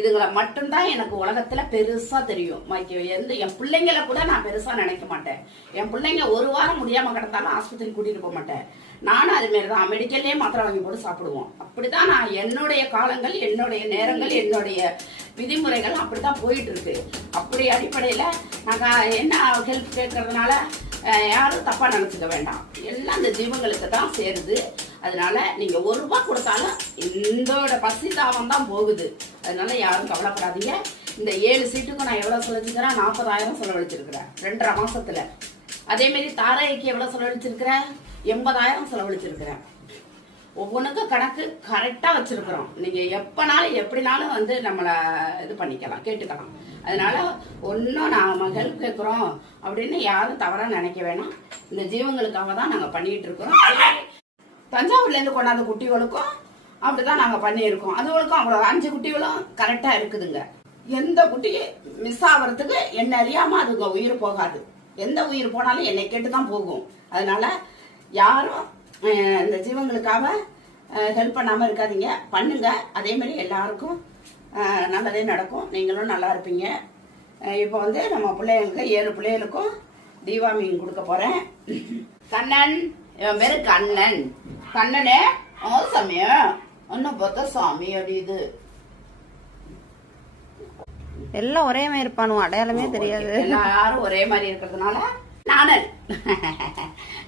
இதுங்களை மட்டும்தான் எனக்கு உலகத்துல பெருசா தெரியும். என் பிள்ளைங்களை கூட நான் பெருசா நினைக்க மாட்டேன். என் பிள்ளைங்க ஒரு வாரம் முடியாம கிடந்தாலும் ஆஸ்பத்திரி கூட்டிட்டு போக மாட்டேன். நானும் அது மாதிரிதான் மெடிக்கல்லே மாத்திரை வாங்கி போட்டு சாப்பிடுவோம். அப்படிதான் நான் என்னுடைய காலங்கள், என்னுடைய நேரங்கள், என்னுடைய விதிமுறைகள் அப்படித்தான் போயிட்டு இருக்கு. அப்படி அடிப்படையில நாங்க என்ன ஹெல்ப் கேட்கறதுனால யாரும் தப்பா நினைச்சுக்க வேண்டாம். எல்லாம் அந்த ஜீவங்களுக்கு தான் சேருது. அதனால நீங்க ₹1 கொடுத்தாலும் இந்த பசி தாவம் தான் போகுது. அதனால யாரும் கவலைப்படாதீங்க. இந்த 7 சீட்டுக்கும் நான் எவ்வளவு செலவழிச்சிருக்கிறேன்? 40,000 செலவழிச்சிருக்கிறேன் 2.5 மாசத்துல. அதே மாதிரி தாரைக்கு எவ்வளவு செலவழிச்சிருக்கிறேன்? 80,000 செலவழிச்சிருக்கிறேன். ஒவ்வொன்றுக்கும் கணக்கு கரெக்டா வச்சிருக்கிறோம். நீங்க எப்பனாலும் எப்படினாலும் வந்து நம்மள இது பண்ணிக்கலாம், கேட்டுக்கலாம். அதனால ஒன்னும் நாம ஹெல்ப் கேட்கிறோம் அப்படின்னு யாரும் தவறா நினைக்க வேணாம். இந்த ஜீவங்களுக்காக தான் நாங்க பண்ணிட்டு இருக்கிறோம். தஞ்சாவூர்ல இருந்து கொண்டாந்த குட்டிகளுக்கும் அப்படிதான் நாங்க பண்ணியிருக்கோம். அதுகளுக்கும் அவ்வளவு 5 குட்டிகளும் கரெக்டா இருக்குதுங்க. எந்த குட்டி மிஸ் ஆகிறதுக்கு என்ன அறியாம அதுங்க உயிர் போகாது. எந்த உயிர் போனாலும் என்னை கேட்டுதான் போகும். அதனால யாரும் இந்த ஜீவங்களுக்காக ஹெல்ப் பண்ணாம இருக்காதீங்க, பண்ணுங்க. அதே மாதிரி எல்லாருக்கும் நல்லதே நடக்கும். நீங்களும் நல்லா இருப்பீங்க. இப்போ வந்து நம்ம பிள்ளைங்களுக்கு 7 பிள்ளைகளுக்கும் தீபாவளி கொடுக்க போறேன். கண்ணன், இவன் பேரு கண்ணன். கண்ணனே சமயம் ஒன்னும் பார்த்தா சாமி அடியுது. எல்லாம் ஒரே மாதிரி இருப்பானு, அடையாளமே தெரியாது. எல்லாரும் ஒரே மாதிரி இருக்கிறதுனால நானல்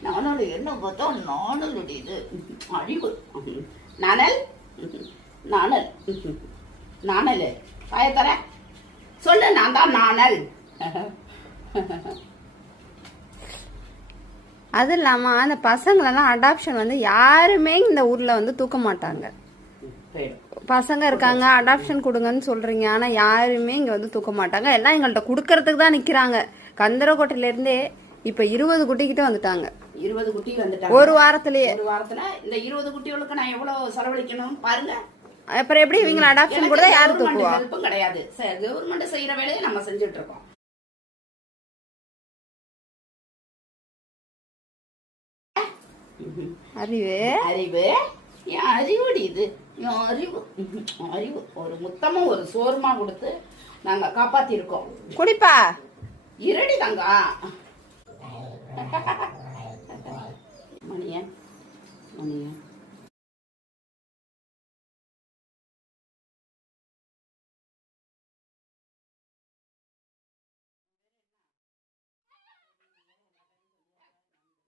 நானல் என்ன பார்த்தா நானல் அடியுது. அழிவு நானல் நானல் நானல் காயத்தர சொல்லு. நான் தான் நானல். அது இல்லாம அந்த பசங்களெல்லாம் அடாப்ஷன் வந்து யாருமே இந்த ஊர்ல வந்து தூக்க மாட்டாங்க. பசங்க இருக்காங்க அடாப்ஷன் கொடுங்கன்னு சொல்றீங்க, ஆனா யாருமே இங்க வந்து தூக்க மாட்டாங்க. எல்லாம் எங்கள்கிட்ட குடுக்கறதுக்கு தான் நிக்கிறாங்க. கந்தரக்கோட்டையில இருந்தே இப்ப 20 குட்டி கிட்ட வந்துட்டாங்க. 20 குட்டி வந்துட்டாங்க ஒரு வாரத்திலேயே. ஒரு வாரத்துல இந்த 20 குட்டிகளுக்கு நான் எவ்வளவு செலவழிக்கணும் பாருங்க. அப்புறம் எப்படி இவங்க அடாப்ஷன் கூட யாரு தூக்குவா? ஹெல்ப்பும் கிடையாது. கவர்மெண்ட் செய்யற வேலையை நம்ம செஞ்சுட்டு இருக்கோம். அறிவு அறிவு என் அறிவுடி இது. என் அறிவு அறிவு ஒரு முத்தமும் ஒரு சோறுமா கொடுத்து நாங்க காப்பாத்தி இருக்கோம். குடிப்பா இரடி தங்க மணியன் மணியன்